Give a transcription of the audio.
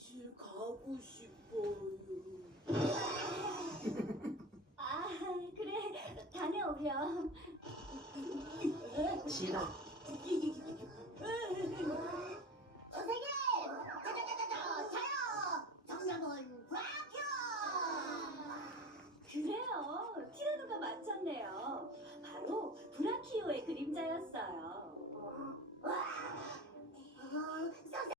화장실 가고 싶어요. 아, 그래. 다녀오렴. 지랄. 선생님! 자자자자자! 자요! 정답은 브라키오! 그래요. 티라노가 맞췄네요. 바로 브라키오의 그림자였어요.